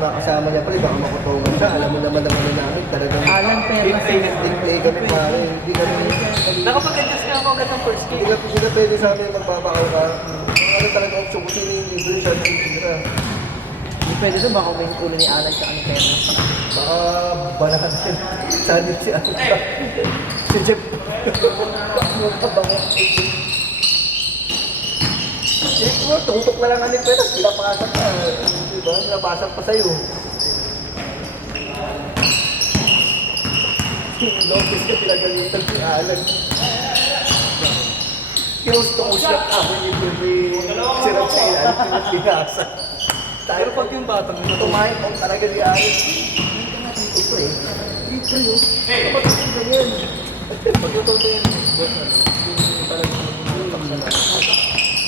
yung mga kasama niya pala, baka makutungan siya. Alam mo naman namin, talagang Alan Perlas. play kami pare. Hindi kami... Nakapag-adjust nga ako agad ng first game. Hindi na pwede sa amin magbabakaw ka. Ano talaga option, kung sino yung libre siya, tira. Hindi pwede doon, baka may ulo ni Alan sa ano Perlas. Baka banahan siya. Sanit si Alan. Si Jeff. Tungtok na lang anit pero pinapasak ka. Diba? Pinapasak pa sa'yo. Notice ka pinagalitan si Alan. Kinusto ko siya ako yung sirap sa ilan. Pinasa. Pero pag yung batang tumahin ko talaga ni Alan. Ito eh. Dito yun. Kapag ito ganyan. Pag ito yun. Yung talagang magbubutak sa lahat.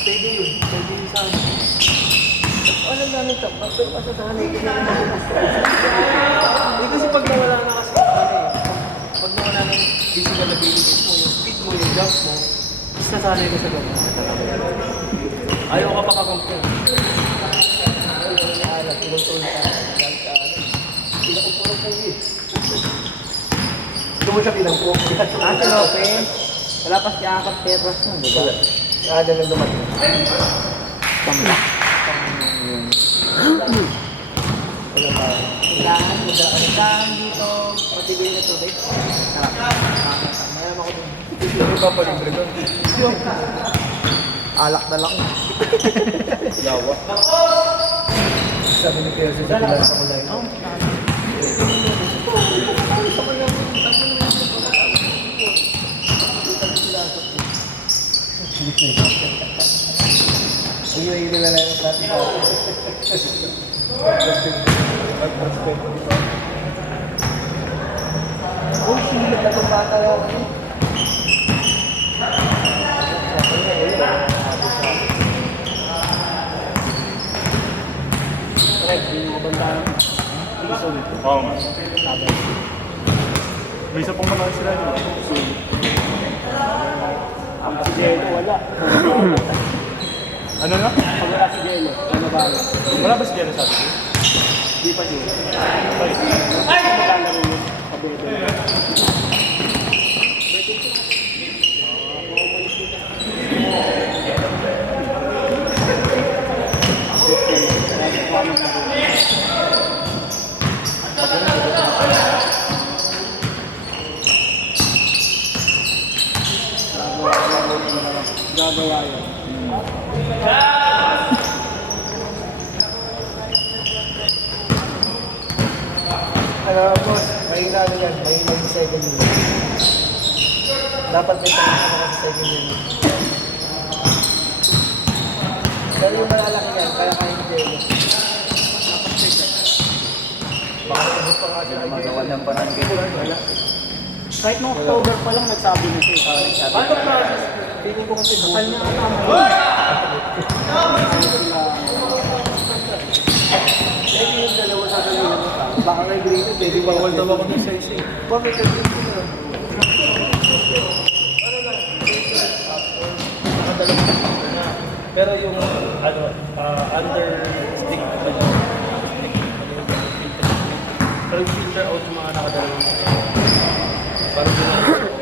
Pwede yun. Pwede yun sa amin. Alam namin ito. Pero masasanay ko na Hindi kasi pag nawala na kasi pag nawala ng physical abilities mo, yung speed mo, yung jump mo, mas nasanay ko sa gawin. Ayaw ka pa kakampiyon. Alam, pinutol ka. Pinakupuro po yun. Ito mo siya pinangkop. Ate Lopez, wala pa si Akap Perlas nun, di ba? Alam lang dumating. Tama. Wala pa. Udahan dito, patigil na tubig. Mayroon ako dun. Hindi pa palibre doon. Alak na lang. Lawa. Sabi ni Pierce sa pilas ako lang. Ayun na lang natin. Oh, silip na itong bata yun. Oo nga. May isa pang naman sila nyo. Ang si Jello, wala. Ano na? Pag wala si Jello, ano ba? Wala ba si Jenna sabi ko? Di pa Jello. Ay! Maglalaro yun sa Bebe. Gagawa yun. Alam mo, mahina na yan. Mahina yung second unit. Dapat may tanong ka sa second unit. Pero yung malalaki yan, kaya kaya yung jello. Baka sabot pa nga siya. Magawa ng parang wala. Kahit noong October pa lang nagsabi na siya. Ano process? Tingin ko kasi Bakal niya ata. Pwede yung dalawa sa dalawa. Baka may green, pwede ba? bawal daw ako ng size eh. Bakit ka green ko na? Nakadalawang na. Pero yung ano, under stick ano, pero yung filter out yung mga nakadalawang parang yun.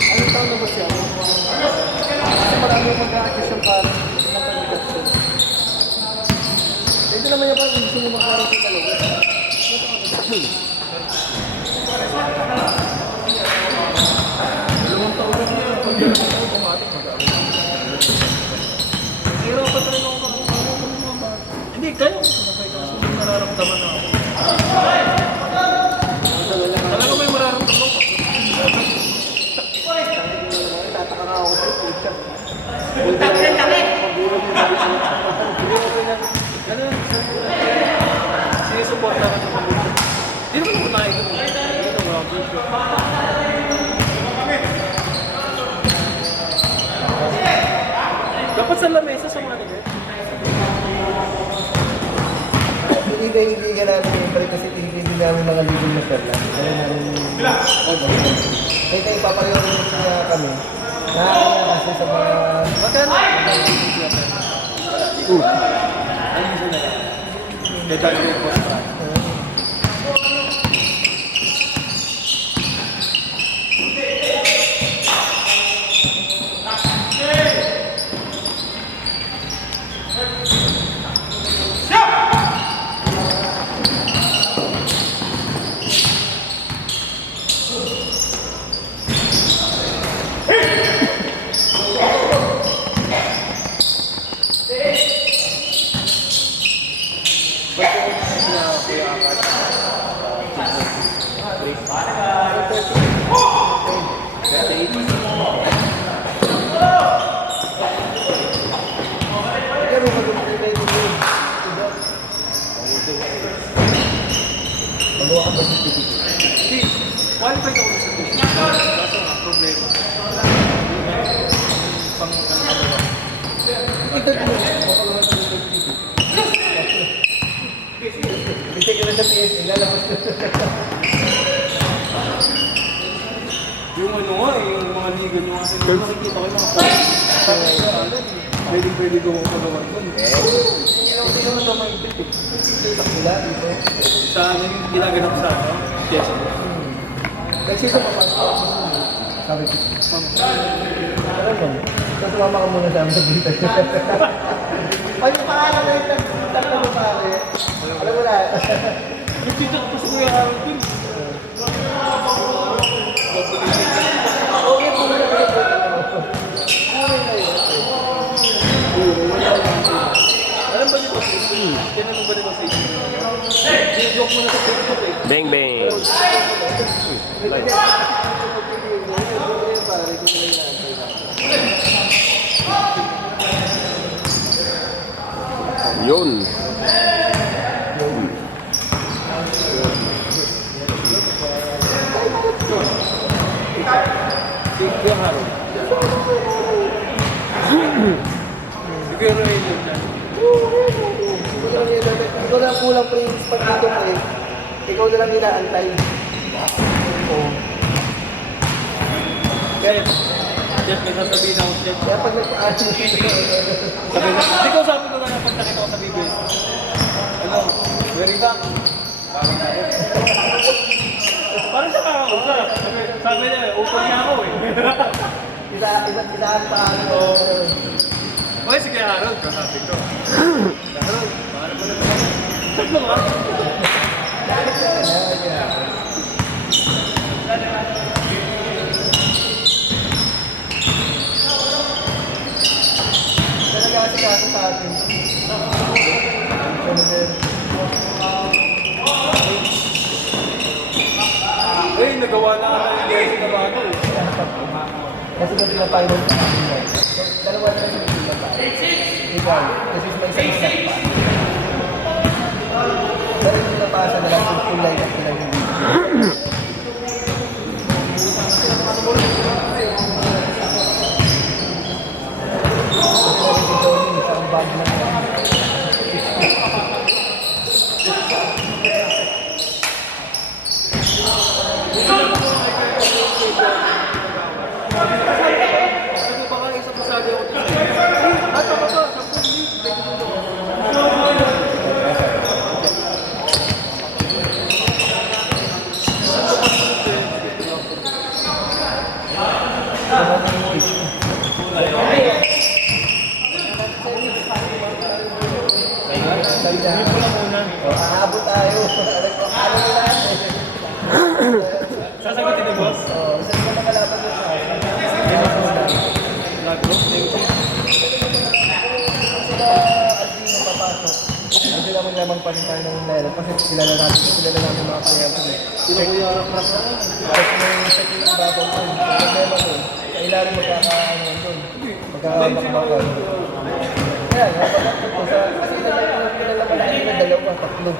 Anong taon na ba siya? Kasi marami mag-a-adjust yung parang napag-adjust. Pwede naman yung parang gusto mo magkaroon sa dalawa. Dalawang taon na niya. Pag dalawang taon, automatic mag-aaral. Pero pa talaga ako hindi, kaya ko sumabay kasi may nararamdaman na ako. Talaga may mararamdaman ako. Tataka nga ako sa'yo, puta. Ano yan? Sinusuporta ka ng mga hindi naman ako tayo ko. Dito mga bullshit. Dapat sa lamesa sa mga nila. Hindi ka namin yung balik kasi hindi namin mga living na perla. Kaya namin... Kaya tayo papareho rin kami. Nakakaya Dedal ko yung post track. Pero mag-ready mo. Magawa ka ba sa TV? Hindi, qualified ako sa team. Kaso nga, problema. Pang ano. Ito ko. Makagawa sa TV. Kasi ka na sa PS, lalabas na. Yung ano nga eh, yung mga liga nyo kasi nakikita ko yung mga pwede gawang pagawa doon. Hindi naman ito maipit eh. Sila dito. Sa ano yung ginaganap sa ano? Yes. Kasi ito papasok. Sabi ko. Alam mo, sumama ka muna sa amin sa dito. Ay, yung pangalan na yung tatlo mo pare. Alam mo na. Yung titaktos ko yung araw dun. Okay po na yun. Okay na yun. Alam ba nito sa ito? Tinanong ba nito sa ito? Joke mo na sa Facebook eh. Bang bang. Yun. Si Kuya Harold. Si Kuya Roy yun dyan. Ikaw na kulang prince pag dito ko eh. Ikaw na lang inaantay. Oo. Jeff. Jeff, nagsasabihin ako Jeff. Kaya pag nagpa-asin Sabi na, hindi ko sabi ko na pag nakita ko sa BBS. Ano, very back. Parang siya kakausap. Sabi niya, open niya ako eh. Isaan pa ano. Okay, sige Harold, kasabi ko. Harold, paano mo naman? Tatlo nga. Talaga kasi sa atin. Eh, nagawa na ka na yung Jesse na bago eh. Kasi ba sila tayo ng dalawa na yung sila tayo. Ikaw, kasi may isa pa. Pero yung napasa na lang yung kulay na sila yung isang bag na Ano ba kayo sa pasali ako? At ako ba? aabot tayo. Alam mo natin. Sasagutin ni boss? Saan ka nakalaban mo siya? Lagro? Sila at di mo papasok. Hindi sila maglamang pa rin tayo ng nila. Kasi kilala natin mga player ko. Sino ko yung harap na? Tapos may set yung ibabaw ko. Problema ko. Kailangan magkakaano doon. Magkakabakbakan. Kaya, kasi kilala pa natin na dalawa, tatlo.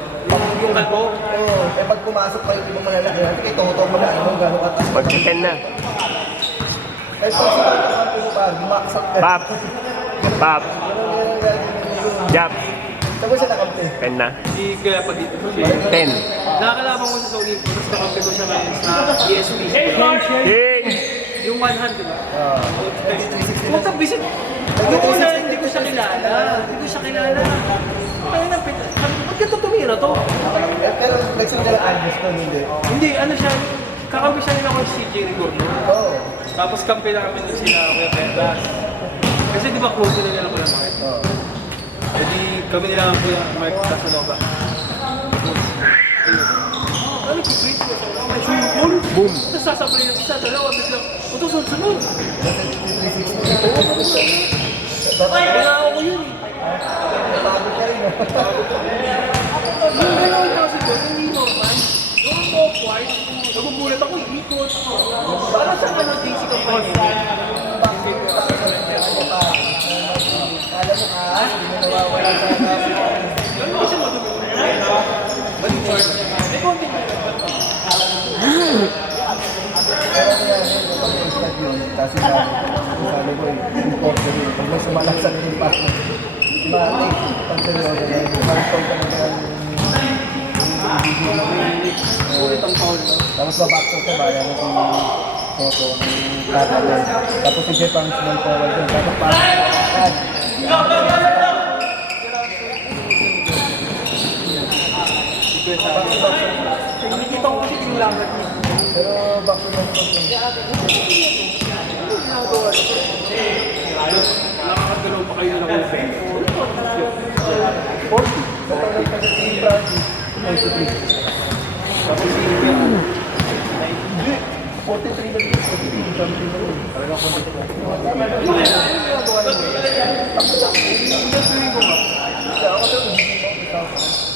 Yung ako? Oo, eh pag pumasok pa yung ibang malalaki, sige, toto mo na, ano, gano'n katas. Mag-10 na. Eh, pag sila nakampi mo pa, gumaksak ka. Pap. Pap. Jab. Tapos siya nakampi. 10 na. Si Kuya pa dito. 10. Nakakalaban ko sa Olympic, tapos nakampi ko siya ngayon sa ESP. Change. Yung 100, di ba? Ah, Puta, bisit. Noong una, hindi ko siya kilala. Kaya na, ba't ka tumira to? Pero nagsimula ng Agnes ko, hindi. Hindi, ano siya, kakampi siya nila ko si CJ Rigorno. Oo. Tapos kampi na kami doon sila Kuya Petas. Kasi di ba close na nila Kuya Mark? Oo. E di kami nila Kuya Mark Casanova. Ano yung free throw? Ay, sumukol. Boom. Tapos sasabay ng isa, dalawa, biglang, ito sunod. Kaya ako yun eh. Napagod ka rin, no? Yung gano'n kasi ko, hindi normal. Yung awkward, nagugulat ako, ikot. Para sa ano, DC company. Alam mo ka, hindi mo nawawala sa Ano kasi madumi? Baliktad. May konti na yun. Pero kaya pag-start yun, kasi sabi ko, important yun. Pag may sumalaksan yung partner, diba, pag seryoso na yun, maripol ka na yan, Ulit ang foul, no? tapos babakto ka ba, yan si Soto, yung tatagal. Tapos si Jeff ang small forward yun, tapos parang, Nakikita ko kasi yung lagat niya. pero back to the point. Nakakagalaw pa kayo ng open. 40. Total pa si Francis, 43. Tapos si Hindi, 43 na din, 43 something na yun. Talagang 43.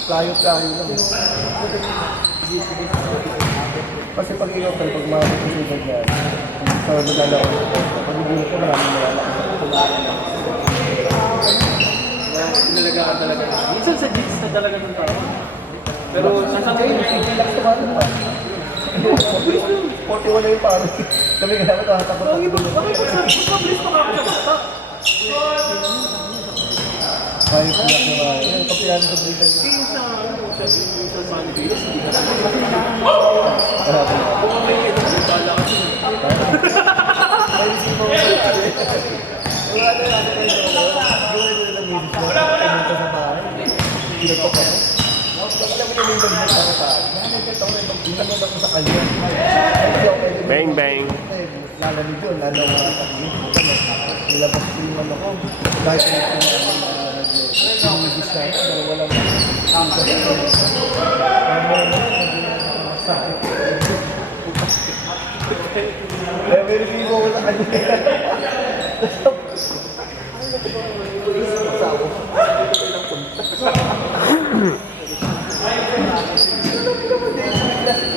Playo-playo lang. Kasi pag inokal, pag mga susunod niya, sa maglalaro ko, pag ibulot ko, maraming malalakas. Inalagaan talaga. Minsan sa jeans na talaga ng tao. Pero sa Ngayon, sige lang sa mga naman. 41 na yung paro. Kami nga naman, nakatakot Ang ako. iba, bakit mas mabilis pa ako sa bata? Kaya ko lang naman. Yan, kapilan sa Britain. Kaya sa Sunny Days, hindi na Marami. kung may ito, bala kasi. Ay, si Mo. Wala na natin kayo. Gawin nila ng minis ko. Pumunta sa bahay. Pinagpap ako. Alam mo na yung bagay para sa akin. Nakakagkat ako na pinagpap ako sa kanya. Hindi ako pwede. Bang, bang. Lalamig yun. Lalo ako sa kanya. Nilabas ko yung ano ko. Dahil ko yung pinagpap na ito. Dahil walang ang sa kanya. Masakit. Eh, may review ko sa kanya. Masawa.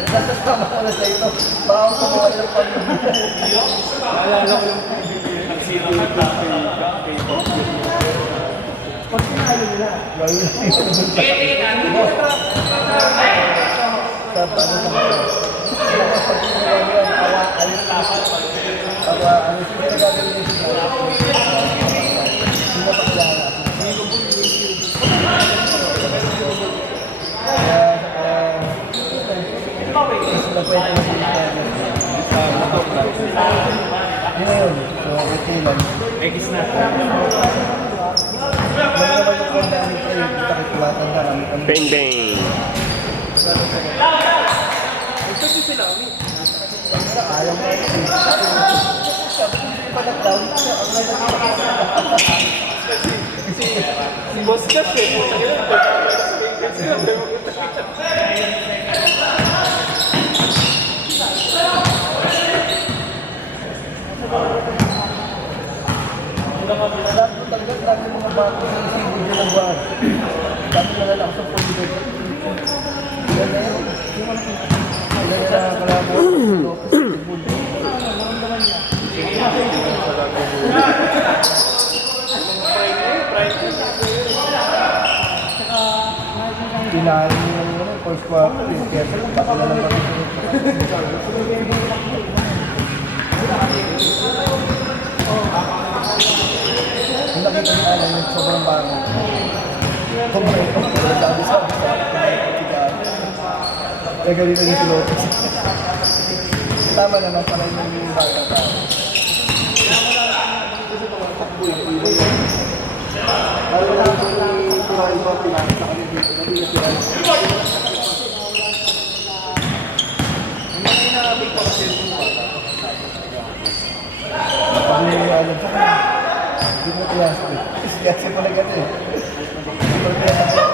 Nasasama ka na sa ito. Bawang kumuha ng pamilya. Naalala ko yung nagsira ng kay Bob. Pag sinalo nila, gawin nila yung sa paano sa mga. Pag sinalo nila, awa, ayos na. Para ano sila gagawin nila sila. Hindi mo pakilala. Sila pwede na sila. Yun na yun. So, okay lang. Egis na. Wala naman yung kanya ni Trey. Takitulatan ka namin kami. Bang, bang. Kasi sila, Ayaw mo. Sabi ko, hindi pa nag-down. Ang nagkakita. si Boss Cash eh. Puta yun. Lahat mo tanggal, lahat yung mga bago sa isipin nyo ng buwan. Dami na lang sa pulidad. Yan na yun. Ilan na nakakalamo. Pinahan nyo yung first quarter. Kaya sa kung baka na lang kami. Kung nakita niyo alam yung sobrang bago. Sobrang sabi-sabi sa kaya ganito yung silotes. Tama naman pala yung bata tao. paalam sa kanya. Hindi mo tiyasin eh. Tiyasin mo na gano'n eh. Hindi mo tiyasin.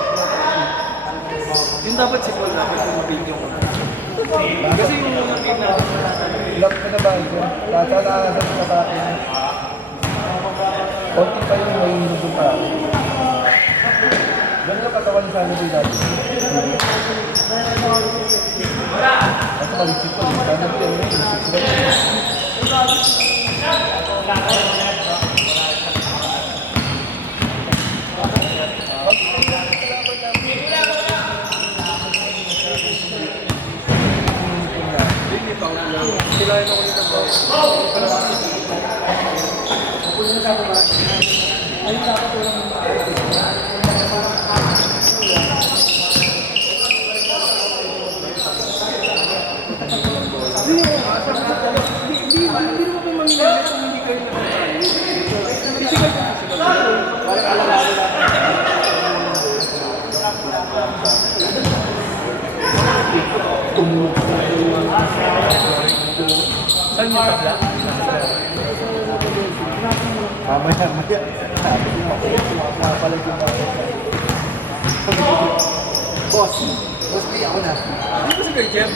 Yung dapat si Paul dapat yung mabigyan ko. Kasi yung mga feed na Lock ko na ba ito? Nakakasal ka sa akin. Konti pa yung may hinugong pa. Ganun ang katawan sa ano dati. Ako malisip ko. Sana ko yung sila yung ako nito po. Saan yung tabla? mamaya. Napalag yung bakit. Boss, di ako na. Hindi ba si Kuya Jeff?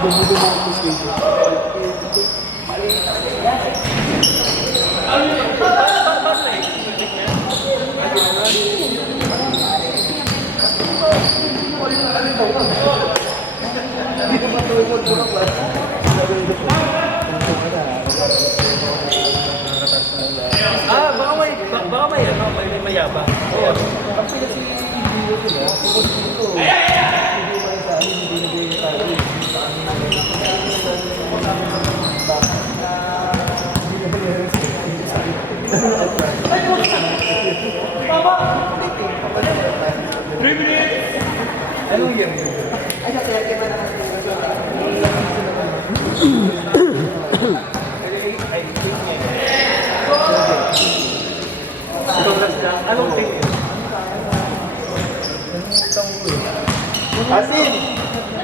Dumudumo ako sa stage. Baka may ano, may mayabang. Ang pinag-i-video sila, siguro dito, hindi man sa amin, hindi naging tayo. Anong year? Anong team yun? Asin!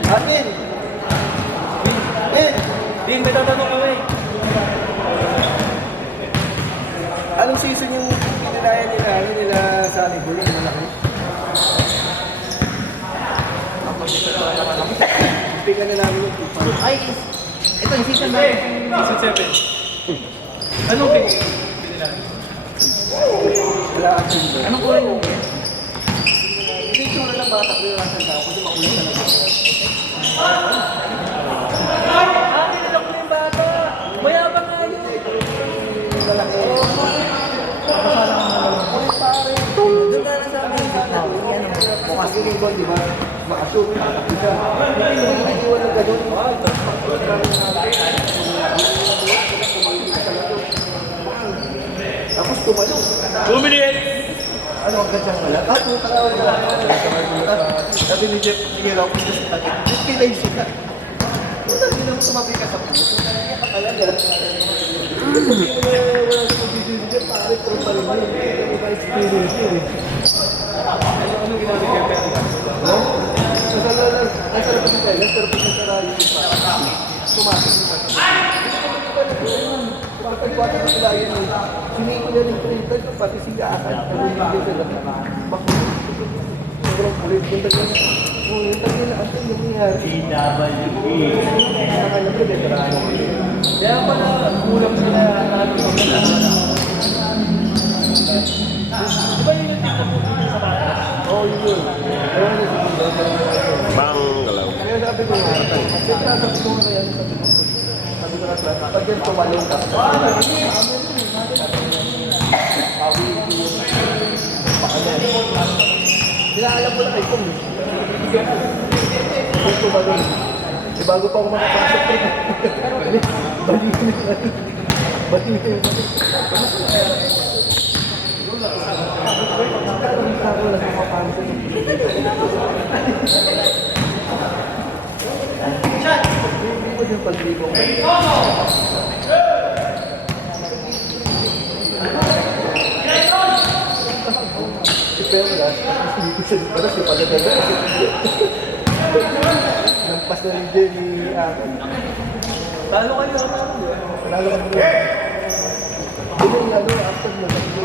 Asin! Din, may tatanong kami. Anong season yung pinilaya nila sa Anibol? Yung malaki? Pigan na namin yung tupa. Ay, ito yung season ba? Season 7. Anong team yun? Wala ang timber. Anong kulay mo? Hindi yung tsura ng bata ko yung nasa tao kasi makulit talaga. Kinala ko yung bata. Mayabang nga yun. Lalaki. Kapasala ng malamang. Pare. Doon na lang sa amin sa bukas kilibon, di ba? Makashoot, makakita. Hindi wala ganun. Tapos tumalong. 2 minutes! Ano ang gandang wala? Kung karawal na. Sabi ni Jeff, sige raw, kung gusto natin. Just kilay siya. Hindi naman tumabi ka sa puso. Kaya ka talaga. Hindi mo na wala sa pag-ibig niya, pare, pero pa rin yun. Hindi ba experience yun eh. Anong ginawa ni Jeff? Nasa labas yung kailan, pero pag nagkarayo yung parang tumakas yung pagkagwata na sila yun eh. Siniko niya ng printer, pati siya akad. Nalulungin sila. Bakit? Sobrang kulit. Yung tagyan na. Oo, yung tagyan na. Ang yung nangyari. PWE. Nakakalap ko, veterano. Kaya pala, kulang sila ano ko na. Di ba yun yung team na pupunta sa bata? Oo, yun. Ewan na siguro. Bangalaw. Kaya sabi ko nga, kasi sabi ko nga kaya sabi ko nga, pag yan tumalong ka, Kinaalam ko na kay Kong. Kung tumalong. Eh, bago pa ako makapasok rin. Bali na yun. Bali na yun. Ako lang makapasok. Hindi mo yung pag-ligo ko. Si Perla, hindi ko siya para si Palagada. Nagpas na rin dyan ni Aaron. Talo kayo ako. Panalo ka mo. Yun yung ano, after mo, yun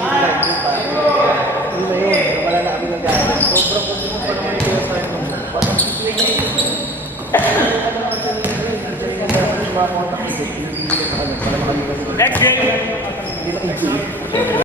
na yun, wala na kami ng gano'n. Sobrang kundi mo pa naman yung kaya sa'yo. Parang sisling na yun. Ano naman sa mga contact, hindi na kami kasi. Next game! Hindi na easy.